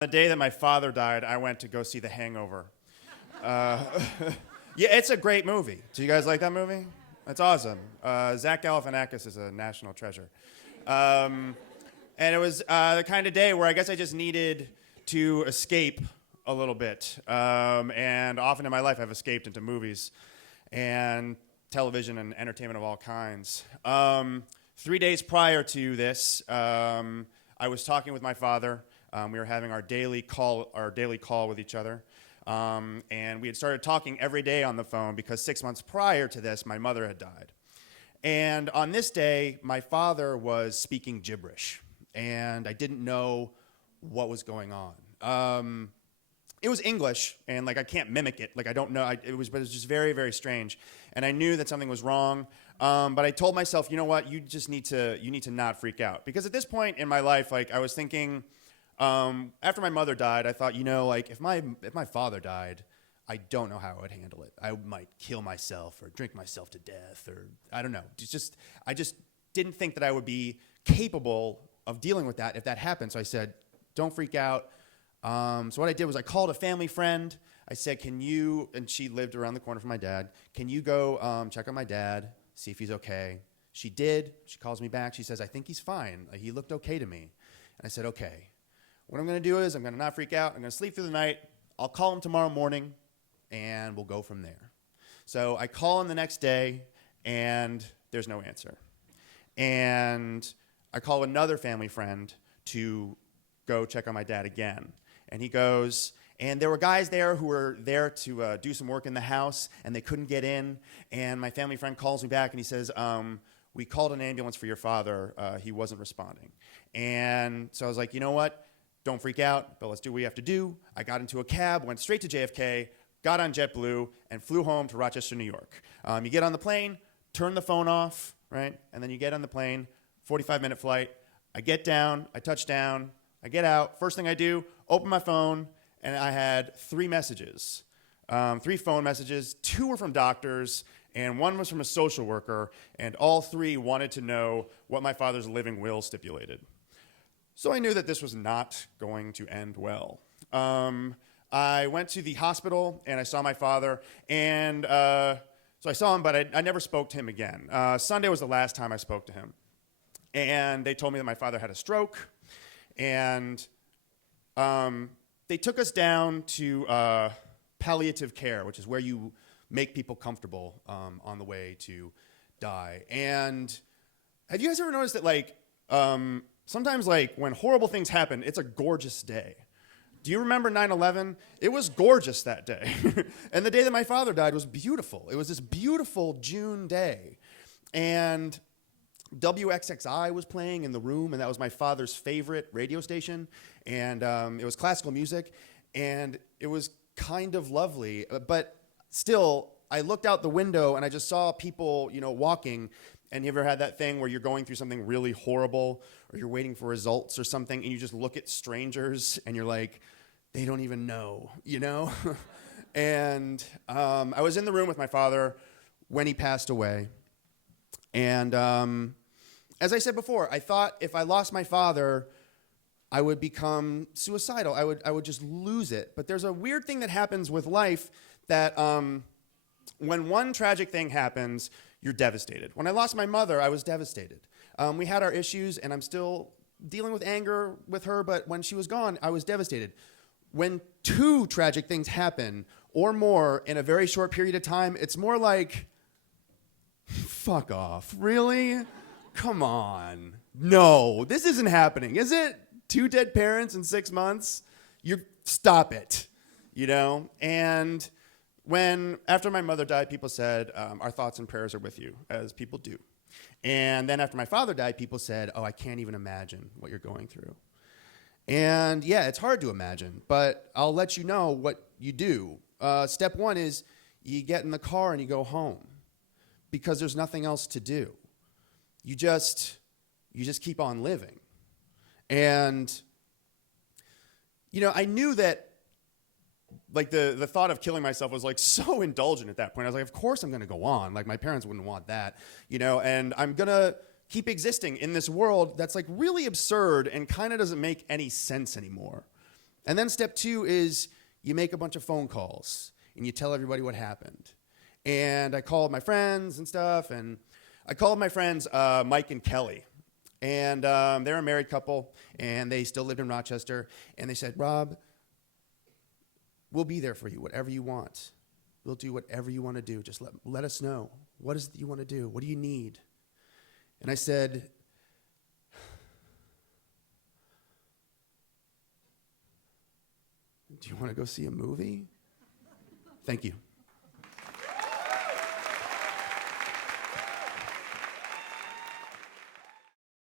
The day that my father died, I went to go see The Hangover. Uh, yeah, it's a great movie. Do you guys like that movie? It's awesome. Zach Galifianakis is a national treasure. And it was the kind of day where I guess I just needed to escape a little bit. And often in my life, I've escaped into movies and television and entertainment of all kinds. 3 days prior to this, I was talking with my father. We were having our daily call with each other. And we had started talking every day on the phone because 6 months prior to this, my mother had died. And on this day, my father was speaking gibberish, and I didn't know what was going on. It was English, and like I can't mimic it. Like I don't know. But it was just very, very strange. And I knew that something was wrong. But I told myself, you know what? You need to not freak out, because at this point in my life, like I was thinking. After my mother died, I thought, like if my father died, I don't know how I would handle it. I might kill myself or drink myself to death, or I don't know. I just didn't think that I would be capable of dealing with that if that happened. So I said, don't freak out. So what I did was I called a family friend. I said, can you, and she lived around the corner from my dad, can you go check on my dad, see if he's okay? She did. She calls me back. She says, I think he's fine. He looked okay to me. And I said, okay. What I'm going to do is I'm going to not freak out. I'm going to sleep through the night. I'll call him tomorrow morning, and we'll go from there. So I call him the next day, and there's no answer. And I call another family friend to go check on my dad again. And he goes, and there were guys there who were there to do some work in the house, and they couldn't get in. And my family friend calls me back, and he says, we called an ambulance for your father. He wasn't responding. And so I was like, you know what? Don't freak out, but let's do what we have to do. I got into a cab, went straight to JFK, got on JetBlue, and flew home to Rochester, New York. You get on the plane, turn the phone off, right? And then you get on the plane, 45-minute flight. I get down, I touch down, I get out. First thing I do, open my phone, and I had 3 messages, 3 phone messages. 2 were from doctors, and 1 was from a social worker, and all 3 wanted to know what my father's living will stipulated. So I knew that this was not going to end well. I went to the hospital, and I saw my father, and so I saw him, but I never spoke to him again. Sunday was the last time I spoke to him. And they told me that my father had a stroke, and they took us down to palliative care, which is where you make people comfortable on the way to die. And have you guys ever noticed that, like, sometimes, like, when horrible things happen, it's a gorgeous day. Do you remember 9/11? It was gorgeous that day. And the day that my father died was beautiful. It was this beautiful June day. And WXXI was playing in the room, and that was my father's favorite radio station. And it was classical music, and it was kind of lovely. But still, I looked out the window, and I just saw people, walking. And you ever had that thing where you're going through something really horrible, or you're waiting for results or something, and you just look at strangers, and you're like, they don't even know, And I was in the room with my father when he passed away. And as I said before, I thought if I lost my father, I would become suicidal. I would just lose it. But there's a weird thing that happens with life that when one tragic thing happens, you're devastated. When I lost my mother, I was devastated. We had our issues, and I'm still dealing with anger with her, but when she was gone, I was devastated. When 2 tragic things happen or more in a very short period of time, it's more like, fuck off. Really? Come on. No, this isn't happening, is it? 2 dead parents in 6 months? Stop it, And after my mother died, people said, our thoughts and prayers are with you, as people do. And then after my father died, people said, oh, I can't even imagine what you're going through. And yeah, it's hard to imagine, but I'll let you know what you do. Step 1 is you get in the car and you go home, because there's nothing else to do. You just keep on living. And, I knew that, like, the thought of killing myself was, like, so indulgent at that point. I was like, of course I'm going to go on. Like, my parents wouldn't want that, and I'm going to keep existing in this world that's, like, really absurd and kind of doesn't make any sense anymore. And then step 2 is you make a bunch of phone calls and you tell everybody what happened. And I called my friends and stuff, and I called my friends Mike and Kelly. And they're a married couple, and they still lived in Rochester. And they said, Rob, we'll be there for you, whatever you want. We'll do whatever you want to do. Just let us know. What is it you want to do? What do you need? And I said, do you want to go see a movie? Thank you.